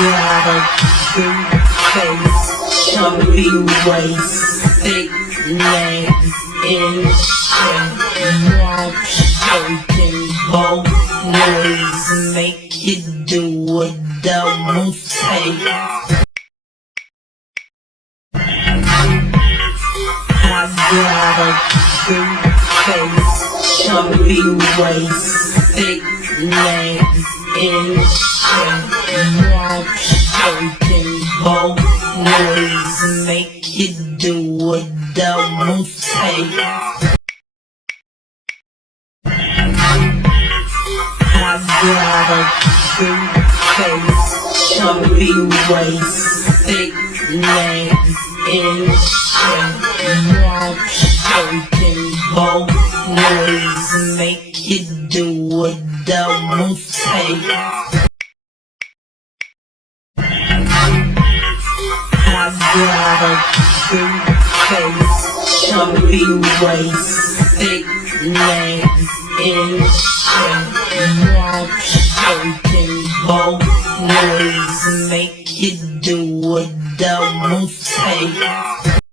got a cute face, chubby waist, thick legs in shape, walk shaking both ways, make you do a double take. I got a cute face, chubby waist, thick legs in shape, walk shaking both ways, make you do a double take. I got a cute face, chubby waist, thick legs in shape, walk shaking both ways, make you do a double take. I got a cute face, chubby waist, thick legs in shape, walk shaking both ways, make you do a double take.